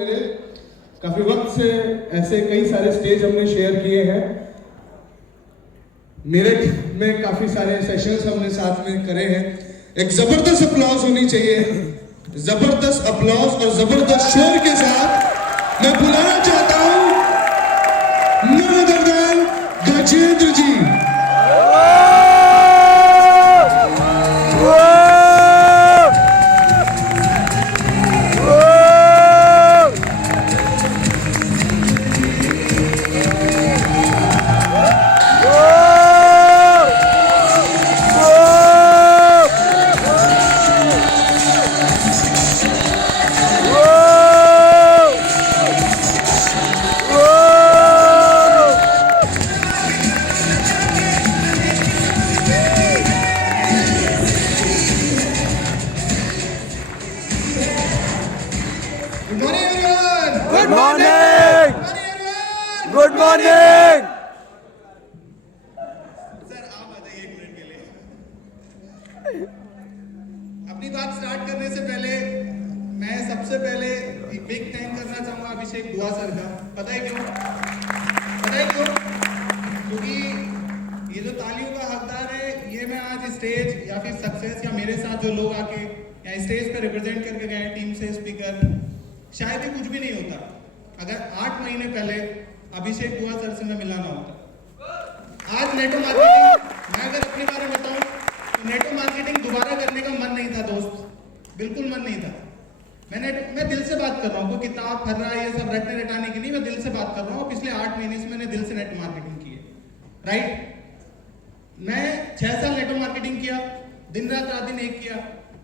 मेरे काफी वक्त से ऐसे कई सारे स्टेज हमने शेयर किए हैं। मेरठ में काफी सारे सेशंस हमने साथ में करे हैं। एक जबरदस्त अप्लॉज होनी चाहिए, जबरदस्त अप्लॉज और जबरदस्त शोर के साथ मैं बुलाना चाहता हूं नन अदर देन गजेंद्र जी। Good morning. Good morning. Sir आप आ जाइए 1 मिनट के लिए। अपनी बात स्टार्ट करने से पहले मैं सबसे पहले एक बिग थैंक करना चाहूंगा अभिषेक दुआ सर का। पता है क्यों? क्योंकि ये जो तालियों का हकदार है, ये मैं आज स्टेज या फिर सक्सेस या मेरे साथ जो लोग आके या स्टेज पे रिप्रेजेंट करके गए टीम से स्पीकर, शायद ही कुछ भी नहीं होता अगर 8 महीने पहले अभिषेक दुआ सर से मैं मिला ना होता। आज नेटो मार्केटिंग, मैं अगर अपने बारे में बताऊं तो नेटो मार्केटिंग दोबारा करने का मन नहीं था दोस्त, बिल्कुल मन नहीं था। मैं दिल से बात कर रहा हूँ, कोई किताब पढ़ रहा है ये सब रटने रटाने की नहीं, मैं दिल से बात कर रहा हूँ। पिछले 8 महीने से मैंने दिल से नेटो मार्केटिंग की है, राइट। मैं 6 साल नेटो मार्केटिंग किया, दिन रात दिन एक किया।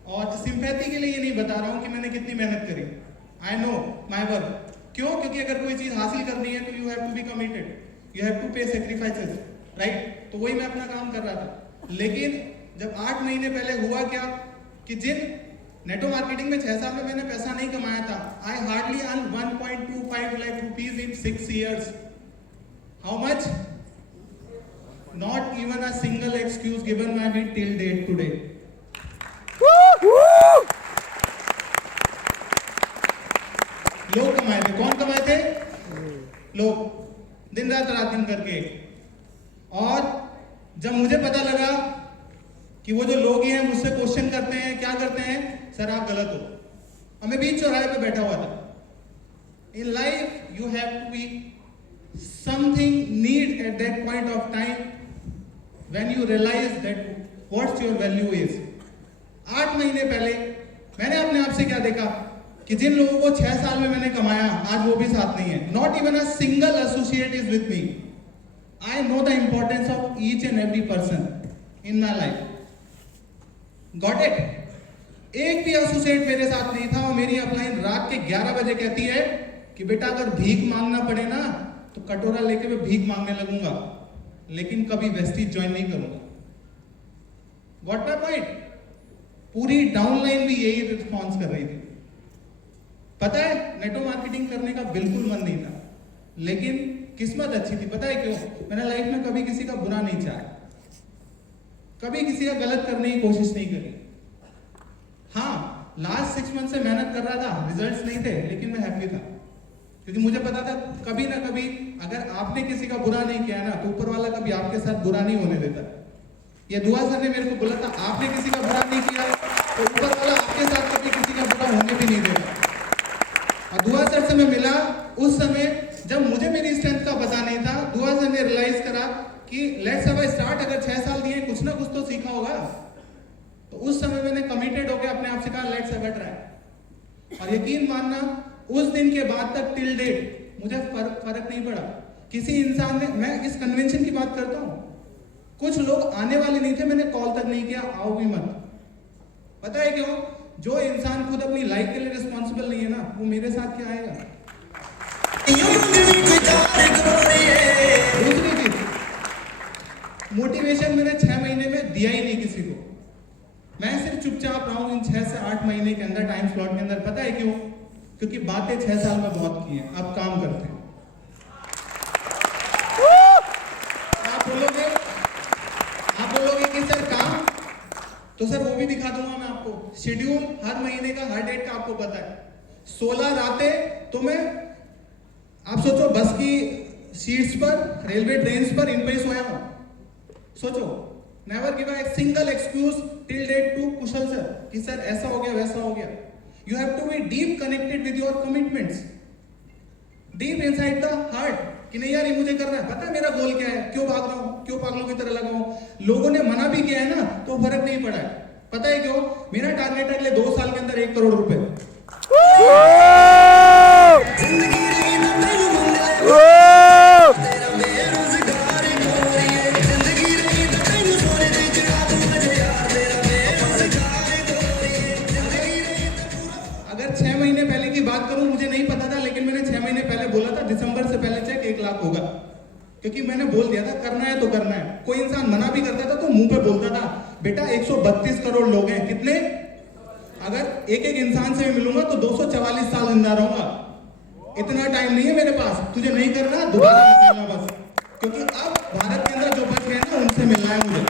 और सिंपैथी के लिए ये नहीं बता रहा हूँ कि मैंने कितनी मेहनत करी। I know my work. क्यों? क्योंकि अगर कोई चीज हासिल करनी है तो you have to be committed, you have to pay sacrifices, right. तो वही मैं अपना काम कर रहा था। लेकिन जब 8 महीने पहले हुआ क्या कि जिन नेटो मार्केटिंग में 6 साल में मैंने पैसा नहीं कमाया था, I hardly earn 1.25 lakh rupees in 6 years। How much? Not even a single excuse given by me till date today. लोग कमाए थे। कौन कमाए थे? लोग, दिन दिन करके। और जब मुझे पता लगा कि वो जो लोग ही हैं मुझसे क्वेश्चन करते हैं, क्या करते हैं, सर आप गलत हो। और मैं बीच चौराहे पे बैठा हुआ था। In life you have to be something need at that point of time when you realise that what's your value is. 8 महीने पहले मैंने अपने आप से क्या देखा कि जिन लोगों को 6 साल में मैंने कमाया, आज वो भी साथ नहीं है। Not even a single associate is with me. I know the importance of each and every person in my life. Got it? एक भी एसोसिएट मेरे साथ नहीं था। और मेरी अपलाइन रात के 11 बजे कहती है कि बेटा अगर भीख मांगना पड़े ना तो कटोरा लेके मैं भीख मांगने लगूंगा, लेकिन कभी वेस्टीज ज्वाइन नहीं करूंगा। Got my point? पूरी डाउनलाइन भी यही रिस्पॉन्स कर रही थी। पता है, नेटो मार्केटिंग करने का बिल्कुल मन नहीं था, लेकिन किस्मत अच्छी थी। पता है क्यों? मैंने लाइफ में कभी किसी का बुरा नहीं चाहा, कभी किसी का गलत करने की कोशिश नहीं करी। हाँ, लास्ट 6 मंथ से मेहनत कर रहा था, रिजल्ट्स नहीं थे, लेकिन मैं हैप्पी था क्योंकि मुझे पता था कभी ना कभी अगर आपने किसी का बुरा नहीं किया ना तो ऊपर वाला कभी आपके साथ बुरा नहीं होने देता। ये दुआ सर ने मेरे को बोला था, आपने किसी का बुरा नहीं किया तो ऊपर वाला आपके साथ कभी किसी का बुरा होने भी नहीं देता। और दुआ सर से मैं मिला उस समय जब मुझे मेरी स्ट्रेंथ का पता नहीं था। दुआ सर ने रियलाइज करा कि लेट्स हैव अ स्टार्ट, अगर 6 साल दिए कुछ ना कुछ तो सीखा होगा। तो उस समय मैंने कमिटेड होकर अपने आप से कहा लेट्स हैव अ ट्राई। और यकीन मानना, उस दिन के बाद तक टिल डेट मुझे फर्क नहीं पड़ा। किसी इंसान ने, मैं इस कन्वेंशन की बात करता हूँ, कुछ लोग आने वाले नहीं थे, मैंने कॉल तक नहीं किया आओ भी मत। पता है क्यों? जो इंसान खुद अपनी लाइफ के लिए रिस्पॉन्सिबल नहीं है ना, वो मेरे साथ क्या आएगा। दूसरी चीज, मोटिवेशन मैंने 6 महीने में दिया ही नहीं किसी को। मैं सिर्फ चुपचाप रहा हूं इन 6 से 8 महीने के अंदर, टाइम स्लॉट के अंदर। पता है क्यों? क्योंकि बातें 6 साल में बहुत की हैं, अब काम करते हैं। आप बोलोगे कि सर काम, तो सर वो भी दिखा दूंगा मैं आपको। शेड्यूल हर महीने का, हर डेट का आपको पता है। 16 रातें तो मैं, आप सोचो, बस की सीट्स पर, रेलवे ट्रेन पर इन पे ही सोया हूं। सोचो, never give a single excuse till date to Kushal sir कि सर ऐसा हो गया वैसा हो गया। You have to be deep connected with your commitments, deep inside the heart कि नहीं यार ये मुझे करना है, पता है मेरा गोल क्या है, क्यों भाग रहा हूं, क्यों पागलों की तरह लगा हूं। लोगों ने मना भी किया है ना तो फर्क नहीं पड़ा है। पता है क्यों? मेरा टारगेट है अगले 2 साल के अंदर 1 करोड़ रुपए। अगर 6 महीने पहले की बात करूं, मुझे नहीं पता था, लेकिन मैंने 6 महीने पहले बोला था दिसंबर से पहले चेक 1 लाख होगा, क्योंकि मैंने बोल दिया था करना है तो करना है। कोई इंसान मना भी करता था तो मुंह पे बोलता था बेटा 132 करोड़ लोग हैं, कितने, अगर एक एक इंसान से भी मिलूंगा तो 244 साल जिंदा रहूंगा। इतना टाइम नहीं है मेरे पास, तुझे नहीं करना दोबारा मत मिलना बस, क्योंकि अब भारत के अंदर जो बच गए ना उनसे मिलना है मुझे।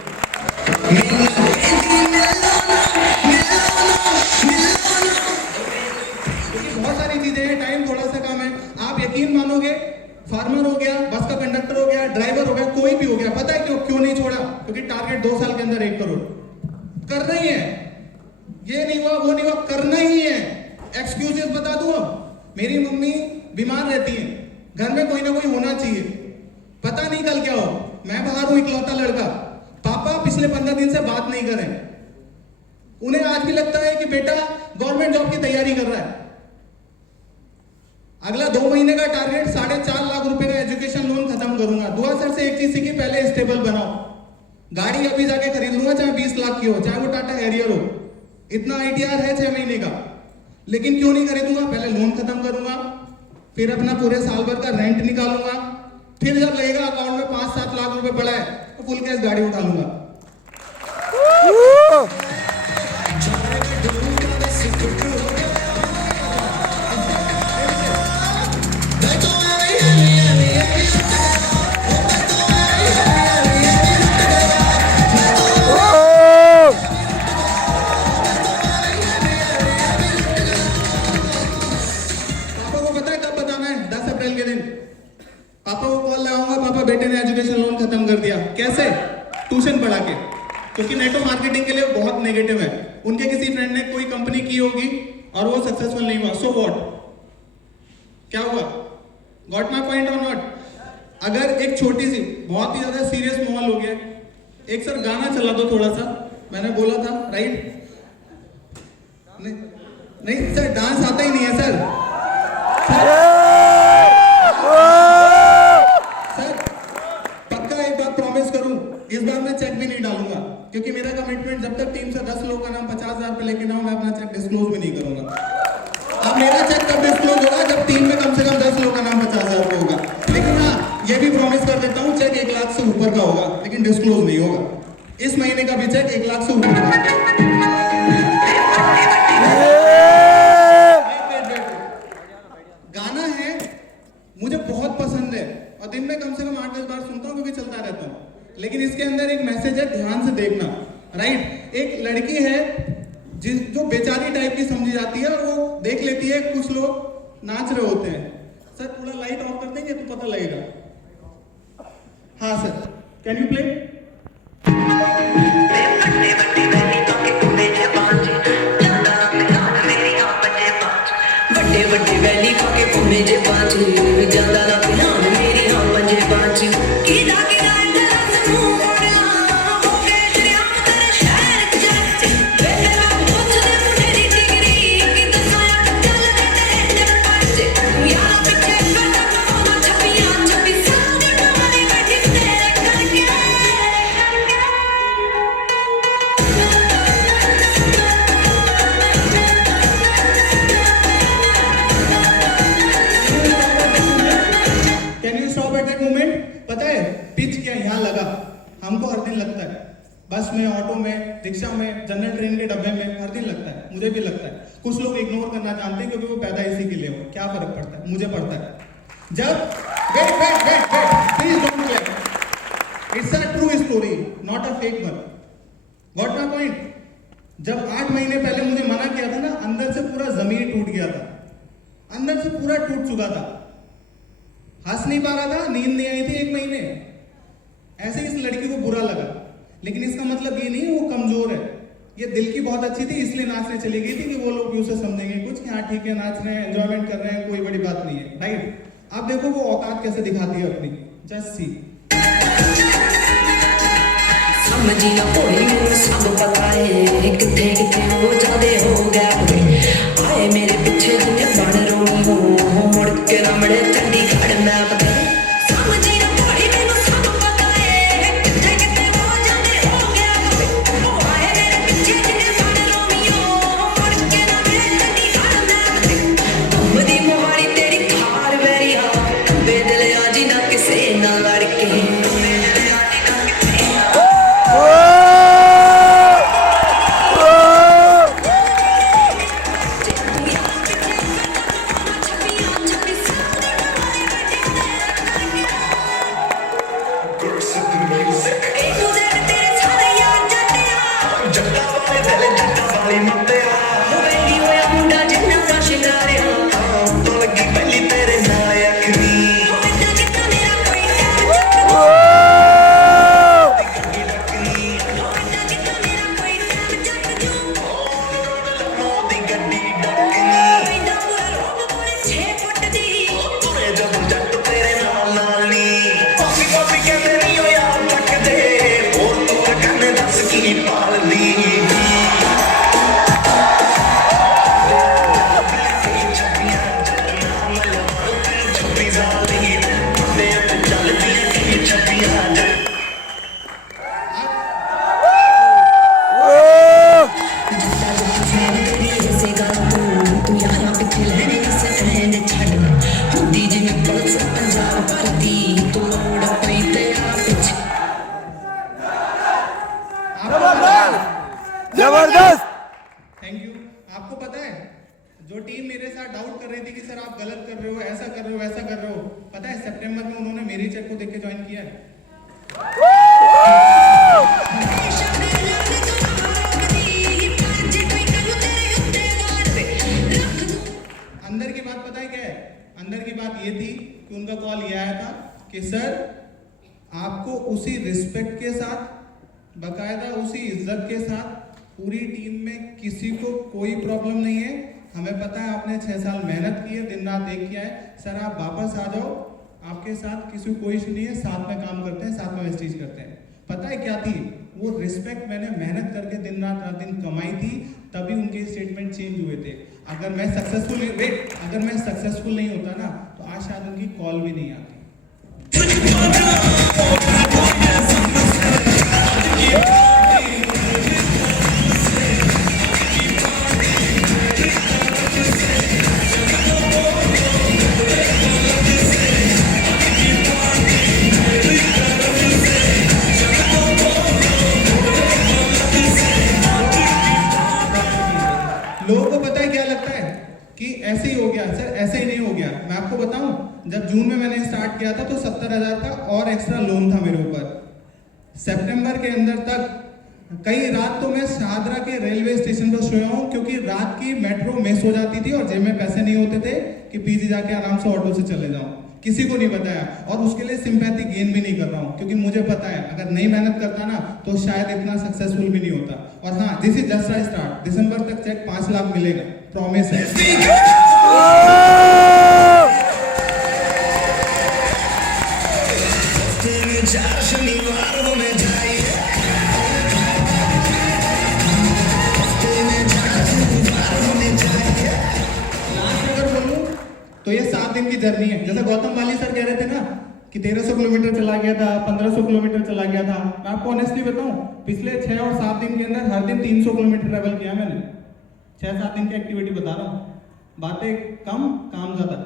क्योंकि बहुत सारी चीजें हैं, टाइम थोड़ा सा कम है। आप यकीन मानोगे, फार्मर हो गया, बस का कंडक्टर हो गया, ड्राइवर हो गया, कोई भी हो गया, पता है क्यों नहीं छोड़ा? क्योंकि टारगेट 2 साल के अंदर 1 करोड़ करना ही है। ये नहीं हुआ वो नहीं हुआ, करना ही है। एक्सक्यूजेस बता दूं, अब मेरी मम्मी बीमार रहती है, घर में कोई ना कोई होना चाहिए, पता नहीं कल क्या हो, मैं बाहर हूं इकलौता लड़का, पापा पिछले 15 दिन से बात नहीं करें। उन्हें आज भी लगता है कि बेटा गवर्नमेंट जॉब की तैयारी कर रहा है। अगला 2 महीने का टारगेट 4.5 लाख रुपए का एजुकेशन लोन खत्म करूंगा। दुआ सर से एक चीज सीखी, पहले स्टेबल बनाओ। गाड़ी अभी जाके खरीद लूंगा, चाहे 20 लाख की हो, चाहे वो टाटा हैरियर हो, इतना आईटीआर है 6 महीने का, लेकिन क्यों नहीं खरीदूंगा? पहले लोन खत्म करूंगा, फिर अपना पूरे साल भर का रेंट निकालूंगा, फिर जब लगेगा अकाउंट में 5-7 लाख रुपए पड़ा है तो फुल कैश गाड़ी उठा लूंगा। पापा को कॉल लगाऊंगा, पापा बेटे ने एजुकेशन लोन खत्म कर दिया। कैसे? ट्यूशन पढ़ा के, क्योंकि नेटो मार्केटिंग के लिए बहुत नेगेटिव है। उनके किसी फ्रेंड ने कोई कंपनी की होगी और वो सक्सेसफुल नहीं हुआ, सो व्हाट, क्या हुआ? गॉट माय पॉइंट और नॉट? अगर एक छोटी सी बहुत ही ज्यादा सीरियस माहौल हो गया, एक सर गाना चला दो थोड़ा सा, मैंने बोला था राइट? नहीं सर, डांस आता ही नहीं है सर। इस बार मैं चेक भी नहीं डालूंगा, क्योंकि मेरा कमिटमेंट जब तक टीम से 10 लोगों का नाम 50,000 पे लेके ना हो, मैं अपना चेक डिस्क्लोज भी नहीं करूंगा। अब मेरा चेक कब डिस्क्लोज होगा? जब टीम में कम से कम 10 लोगों का नाम 50,000 पे होगा। लेकिन हाँ, ये भी प्रॉमिस कर देता हूँ, चेक 1 लाख से ऊपर का होगा, लेकिन डिस्क्लोज नहीं होगा। इस महीने का भी चेक 1 लाख से ऊपर का। गाना है, मुझे बहुत पसंद है और दिन में कम से कम 8-10 बार सुनता हूँ, क्योंकि चलता रहता हूँ। लेकिन इसके अंदर एक मैसेज है, ध्यान से देखना, राइट? एक लड़की है जो बेचारी टाइप की समझी जाती है और वो देख लेती है कुछ लोग नाच रहे होते हैं। सर थोड़ा लाइट ऑफ कर देंगे तो पता लगेगा। हाँ सर, कैन यू प्ले? पता है पिच क्या यहाँ लगा? हमको हर दिन लगता है, बस में, ऑटो में, रिक्शा में, जनरल ट्रेन के डब्बे में, हर दिन लगता है, मुझे भी लगता है। कुछ लोग इग्नोर करना चाहते हैं क्योंकि वो पैदा इसी के लिए हो, क्या फर्क पड़ता है? मुझे पड़ता है। जब wait please don't clap, it's a true story, not a fake one. Got my point? जब 8 महीने पहले मुझे मना किया था ना, अंदर से पूरा जमीर टूट गया था। अंदर से पूरा टूट चुका था, हंस नहीं पा रहा था, नींद नहीं आई थी 1 महीने। ऐसे ही इस लड़की को बुरा लगा, लेकिन इसका मतलब ये नहीं वो कमजोर है, ये दिल की बहुत अच्छी थी इसलिए नाचने चली गई थी कि वो लोग भी उसे समझेंगे कुछ कि हाँ ठीक है नाच रहे हैं, एंजॉयमेंट कर रहे हैं, कोई बड़ी बात नहीं है, राइट। अब देखो वो औकात कैसे दिखाती है अपनी, जस्ट सी। समझिया कोई सब पता है किथे किथे वो जादे हो गया आए मेरे पीछे जिन्हें बन रोई हो मुड़ के ना मड़े चंडीगढ़ मैं पता समझिया कोई सब पता है किथे किथे वो जादे हो गया आए मेरे पीछे जिन्हें बन रोई हो मुड़ के ना मड़े चंडीगढ़ मैं पता मदी मोहारी तेरी खार वेरिया बेदले आजी ना किसे ना लड़के जबरदस्त। Thank you. आपको पता है जो टीम मेरे साथ डाउट कर रही थी कि सर आप गलत कर रहे हो, ऐसा कर रहे हो, वैसा कर रहे हो, पता है सितंबर में उन्होंने मेरी चेक को देख के ज्वाइन किया है। अंदर की बात पता है क्या है? अंदर की बात ये थी कि उनका कॉल ये आया था कि सर आपको उसी रिस्पेक्ट के साथ, बकायदा उसी इज्जत के साथ पूरी टीम में किसी को कोई प्रॉब्लम नहीं है, हमें पता है आपने 6 साल मेहनत की है, दिन रात एक किया है, सर आप वापस आ जाओ, आपके साथ किसी को कोई इशू नहीं है, साथ में काम करते हैं, साथ में वेस्टीज करते हैं। पता है क्या थी वो रिस्पेक्ट? मैंने मेहनत करके दिन रात दिन कमाई थी, तभी उनके स्टेटमेंट चेंज हुए थे। अगर मैं सक्सेसफुल नहीं होता ना तो आज शायद उनकी कॉल भी नहीं आती। लोगों को पता है क्या लगता है कि ऐसे ही हो गया, सर ऐसे ही नहीं हो गया। मैं आपको बताऊं, जब जून में मैंने स्टार्ट किया था तो 70,000 का और एक्स्ट्रा लोन था मेरे ऊपर। सितंबर के अंदर तक कई रात तो मैं शाहदरा के रेलवे स्टेशन पर सोया हूं, क्योंकि रात की मेट्रो मिस हो जाती थी और जेब में पैसे नहीं होते थे कि पीजी जाके आराम से ऑटो से चले जाऊं। किसी को नहीं बताया और उसके लिए सिंपैथी गेन भी नहीं कर रहा हूं, क्योंकि मुझे पता है अगर नहीं मेहनत करता ना तो शायद इतना सक्सेसफुल भी नहीं होता। और हाँ, this is just a start. दिसंबर तक चेक 5 लाख मिलेगा, प्रॉमिस है। तो ये 7 दिन की जर्नी है। जैसे गौतम वाली सर कह रहे थे ना कि 1300 किलोमीटर चला गया था, 1500 किलोमीटर चला गया था। मैं आपको ऑनेस्टली बताऊं, पिछले 6 और 7 दिन के अंदर हर दिन 300 किलोमीटर ट्रेवल किया मैंने। 6-7 दिन की एक्टिविटी बता रहा हूँ। बातें कम, काम ज्यादा।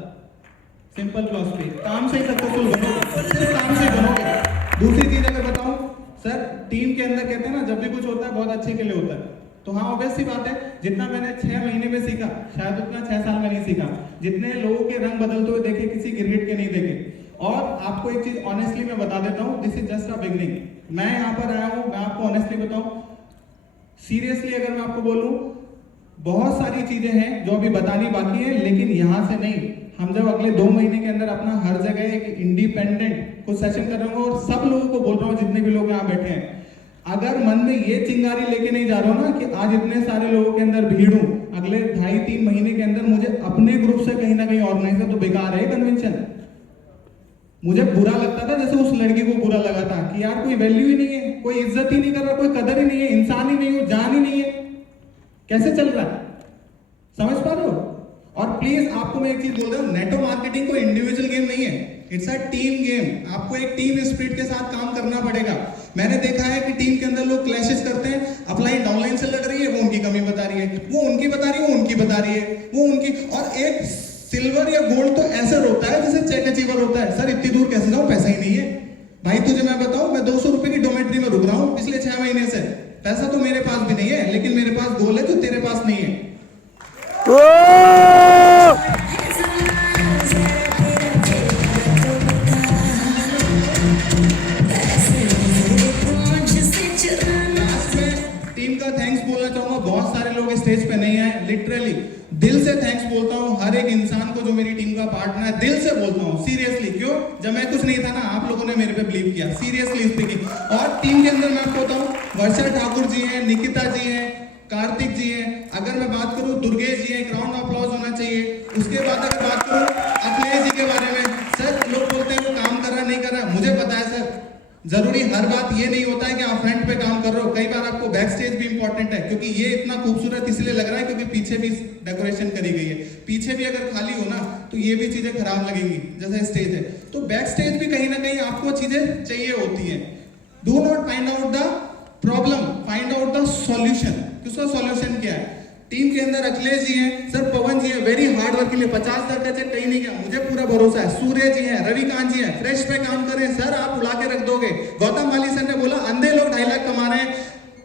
Simple philosophy. काम से ही सक्सेसफुल बनोगे, सिर्फ काम से ही बनोगे। दूसरी चीज अगर बताऊं, सर टीम के अंदर कहते हैं ना जब भी कुछ होता है बहुत अच्छे के लिए होता है। तो हाँ, ऑब्वियस सी बात है, जितना मैंने 6 महीने में सीखा शायद उतना 6 साल में नहीं सीखा। जितने लोगों के रंग बदलते हुए देखे, किसी गिरगिट के नहीं देखे। और आपको एक चीज ऑनेस्टली मैं बता देता हूँ, this is just a beginning. मैं यहाँ पर आया हूँ, मैं आपको ऑनेस्टली बताऊँ, सीरियसली अगर मैं आपको बोलूँ, बहुत सारी चीजें हैं जो अभी बतानी बाकी है, लेकिन यहाँ से नहीं, हम जब अगले 2 महीने के अंदर अपना हर जगह एक इंडिपेंडेंट कुछ सेशन कर रहे होंगे, और सब लोगों को बोल रहा हूँ जितने भी लोग यहाँ बैठे हैं, अगर मन में ये चिंगारी लेके नहीं जा रहा हूँ ना कि आज इतने सारे लोगों के अंदर भीड़ हूँ, अगले 2.5-3 महीने के अंदर मुझे अपने ग्रुप से कहीं ना कहीं ऑर्गेनाइज है, तो बेकार है कन्वेंशन। मुझे बुरा लगता था जैसे उस लड़की को बुरा लगा था कि यार कोई वैल्यू ही नहीं है, कोई इज्जत ही नहीं कर रहा, कोई कदर ही नहीं है, इंसान ही नहीं हो, जान ही नहीं है, कैसे चल रहा है? समझ पा रहे हो? और प्लीज आपको मैं एक चीज बोल रहा हूँ, नेटो मार्केटिंग कोई इंडिविजुअल गेम नहीं है, इट्स अ टीम गेम। आपको एक टीम स्पिरिट के साथ काम करना पड़ेगा। मैंने देखा है कि टीम के अंदर लोग क्लैशेस करते हैं, अपलाइन डाउनलाइन से लड़ रही है, वो उनकी कमी बता रही है, वो उनकी बता रही है, वो उनकी बता रही है, वो उनकी, और एक सिल्वर या गोल्ड तो ऐसे होता है जैसे चेक अचीवर होता है। सर इतनी दूर कैसे जाऊं, पैसा ही नहीं है। भाई तुझे मैं बताऊं, मैं 200 रुपए की डोमेट्री में रुक रहा हूं पिछले 6 महीने से, पैसा तो मेरे पास भी नहीं है, लेकिन मेरे पास गोल है जो तेरे पास नहीं है। टीम का थैंक्स बोलना चाहूंगा, बहुत सारे लोग स्टेज पे नहीं आए, लिटरली दिल से थैंक्स बोलता हूँ हर एक इंसान को जो मेरी टीम का पार्टनर है, दिल से बोलता हूँ, सीरियसली। क्यों? जब मैं कुछ नहीं था ना, आप लोगों ने मेरे पे बिलीव किया, सीरियसली स्पीकिंग। और टीम के अंदर मैं आपको बताऊँ, वर्षा ठाकुर जी हैं, निकिता जी हैं, कार्तिक जी हैं, अगर मैं बात करूँ दुर्गेश जी हैं, एक राउंड ऑफ अप्लॉज होना चाहिए। उसके बाद अगर बात करूँ अखिलेश जी के बारे में, सर लोग बोलते हैं वो काम कर रहा नहीं कर रहा, मुझे पता है सर, जरूरी हर बात ये नहीं होता है कि आप फ्रंट पे काम कर रहे हो, कई बार आपको बैक स्टेज भी इंपॉर्टेंट है, क्योंकि ये इतना खूबसूरत इसलिए लग रहा है क्योंकि पीछे भी डेकोरेशन करी गई है। पीछे भी अगर खाली हो ना तो ये भी चीजें खराब लगेंगी जैसे स्टेज है, तो बैक स्टेज भी कहीं ना कहीं आपको चीजें चाहिए होती है। Do not find out the problem, find out the solution. उसका सॉल्यूशन क्या है? टीम के अंदर अखिलेश जी हैं, सर पवन जी हैं, वेरी हार्ड वर्क के लिए 50,000 का चेक कहीं नहीं गया, मुझे पूरा भरोसा है। सूर्य जी हैं, रविकांत जी हैं, फ्रेश पे काम कर रहे हैं, सर आप उड़ा के रख दोगे। गौतम वाली सर ने बोला अंधे लोग 2.5 लाख कमा रहे हैं,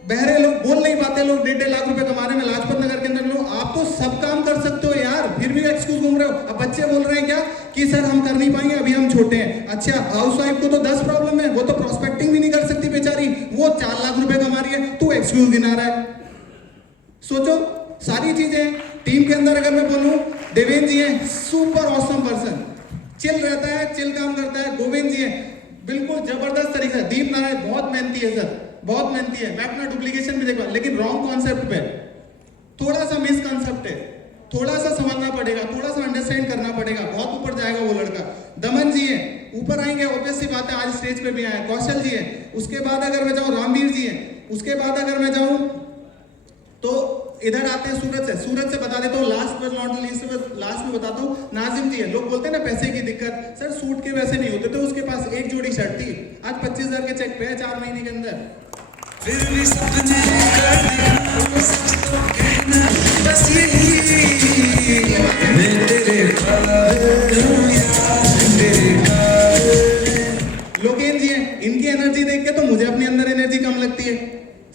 बहरे लोग बोल नहीं पाते लोग 1.5 लाख रुपए कमा रहे हैं लाजपत नगर के अंदर लोग। आप तो सब काम कर सकते हो यार, फिर भी एक्सक्यूज घूम रहे हो। अब बच्चे बोल रहे हैं क्या कि सर हम कर नहीं पाएंगे, अभी हम छोटे हैं। अच्छा, हाउस वाइफ को तो 10 प्रॉब्लम है, वो तो प्रोस्पेक्टिंग भी नहीं कर सकती बेचारी, वो 4 लाख रुपए कमा रही है, तू एक्सक्यूज गिना रहा है। सोचो सारी चीजें। टीम के अंदर अगर मैं बोलूं, देवेंद्र जी हैं, सुपर ऑसम पर्सन, चिल रहता है, चिल काम करता है। गोविंद जी हैं, बिल्कुल जबरदस्त तरीके से। दीप नारायण बहुत मेहनती है सर, बहुत मेहनती है, मैं अपना डुप्लीकेशन भी देखा, लेकिन रॉन्ग कॉन्सेप्ट पे, थोड़ा सा मिस कॉन्सेप्ट है, थोड़ा सा समझना पड़ेगा, थोड़ा सा अंडरस्टैंड करना पड़ेगा, बहुत ऊपर जाएगा वो लड़का। दमन जी हैं, ऊपर आएंगे, ऑब्वियस सी बात है, आज स्टेज पे भी आए। कौशल जी हैं, उसके बाद अगर मैं जाऊं रामवीर जी हैं, उसके बाद अगर मैं जाऊं तो इधर आते हैं सूरज से। सूरज से बता देता हूँ, last but not least, last में बताता हूँ, नाजिम जी है। लोग बोलते हैं ना पैसे की दिक्कत, सर सूट के वैसे नहीं होते, तो उसके पास एक जोड़ी शर्ट थी, आज 25,000 के चेक पे है 4 महीने के अंदर। फिर भी सपने बस यही मैं तेरे लोकेन जी हैं, इनकी एनर्जी देख के तो मुझे अपनी अंदर एनर्जी कम लगती है,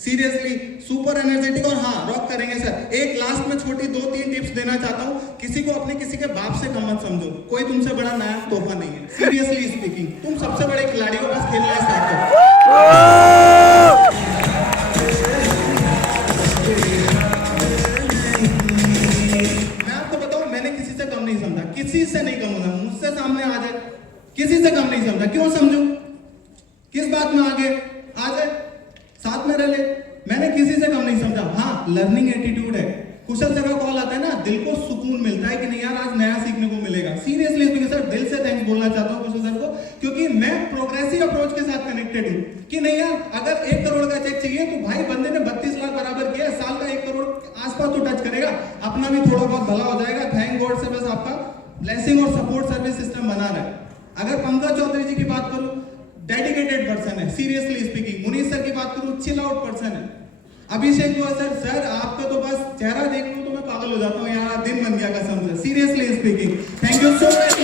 सीरियसली सुपर एनर्जेटिक। और हाँ, रॉक करेंगे सर। एक लास्ट में छोटी 2-3 टिप्स देना चाहता हूँ, किसी को अपने किसी के बाप से कम मत समझो, कोई तुमसे बड़ा नया तोहफा नहीं है, सीरियसली स्पीकिंग। तुम सबसे बड़े खिलाड़ी हो, बस खेलना स्टार्ट करो। मैं आपको बताऊं, मैंने किसी से कम नहीं समझा, किसी से नहीं कम होना, मुझसे सामने आ जाए, किसी से कम नहीं समझा। क्यों समझूं? किस बात में आगे आ जाए, साथ में रह ले, मैंने किसी से कम नहीं समझा। हाँ, लर्निंग एटीट्यूड है। कुशल सर का कॉल आता है ना, दिल को सुकून मिलता है कि नहीं यार आज नया सीखने को मिलेगा। सीरियसली स्पीकिंग सर, दिल से थैंक्स बोलना चाहता हूँ कुशल सर को, क्योंकि मैं प्रोग्रेसिव अप्रोच के साथ कनेक्टेड हूँ कि नहीं यार, अगर 1 करोड़ का चेक चाहिए तो भाई बंदे ने 32 लाख बराबर किया, साल का 1 करोड़ आसपास तो टच करेगा, अपना भी थोड़ा बहुत भला हो जाएगा। थैंक गॉड से बस आपका ब्लेसिंग और सपोर्ट सर्विस सिस्टम बना रहा है। अगर पंकज चौधरी जी की बात करूं, डेडिकेटेड पर्सन है, सीरियसली स्पीकिंग। मुनीष सर की बात करूं, चिल आउट पर्सन है। अभिषेक जो है सर आपका तो बस चेहरा देख लूं तो मैं पागल हो जाता हूं यार, दिन बन गया कसम से, seriously speaking. Thank you so much.